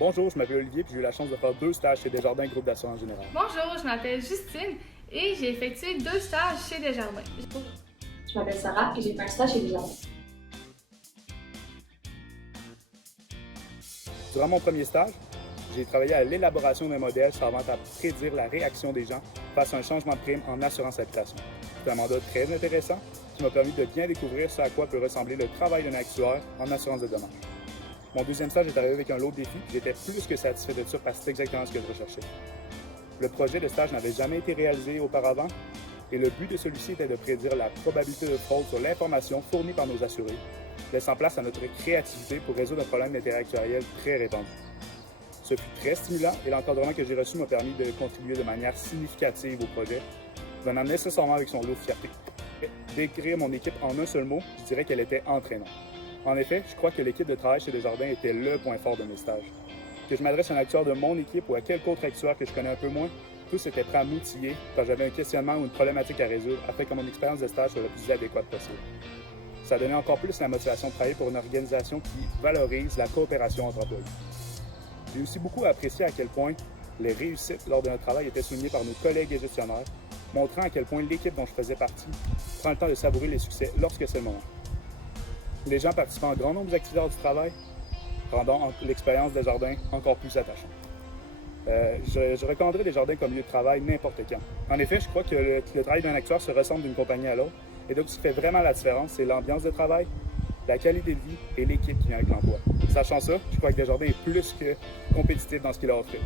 Bonjour, je m'appelle Olivier puis j'ai eu la chance de faire 2 stages chez Desjardins Groupe d'assurance générale. Bonjour, je m'appelle Justine et j'ai effectué 2 stages chez Desjardins. Je m'appelle Sarah et j'ai fait un stage chez Desjardins. Durant mon premier stage, j'ai travaillé à l'élaboration d'un modèle servant à prédire la réaction des gens face à un changement de prime en assurance habitation. C'est un mandat très intéressant qui m'a permis de bien découvrir ce à quoi peut ressembler le travail d'un actuaire en assurance de dommages. Mon deuxième stage est arrivé avec un lot de défis, puis j'étais plus que satisfait de ça parce que c'est exactement ce que je recherchais. Le projet de stage n'avait jamais été réalisé auparavant et le but de celui-ci était de prédire la probabilité de fraude sur l'information fournie par nos assurés, laissant place à notre créativité pour résoudre un problème d'intérêt actuariel très répandu. Ce fut très stimulant et l'encadrement que j'ai reçu m'a permis de contribuer de manière significative au projet, venant nécessairement avec son lot de fierté. Décrire mon équipe en un seul mot, je dirais qu'elle était entraînante. En effet, je crois que l'équipe de travail chez Desjardins était le point fort de mes stages. Que je m'adresse à un actuaire de mon équipe ou à quelque autre actuaire que je connais un peu moins, tous étaient prêts à m'outiller quand j'avais un questionnement ou une problématique à résoudre afin que mon expérience de stage soit la plus adéquate possible. Ça donnait encore plus la motivation de travailler pour une organisation qui valorise la coopération entre employés. J'ai aussi beaucoup apprécié à quel point les réussites lors de notre travail étaient soulignées par nos collègues et gestionnaires, montrant à quel point l'équipe dont je faisais partie prend le temps de savourer les succès lorsque c'est le moment. Les gens participant en grand nombre d'activités du travail, rendant l'expérience des jardins encore plus attachante. Je recommanderais Desjardins comme lieu de travail n'importe quand. En effet, je crois que le travail d'un actuaire se ressemble d'une compagnie à l'autre, et donc ce qui fait vraiment la différence, c'est l'ambiance de travail, la qualité de vie et l'équipe qui vient avec l'emploi. Sachant ça, je crois que Desjardins est plus que compétitif dans ce qu'il a offert.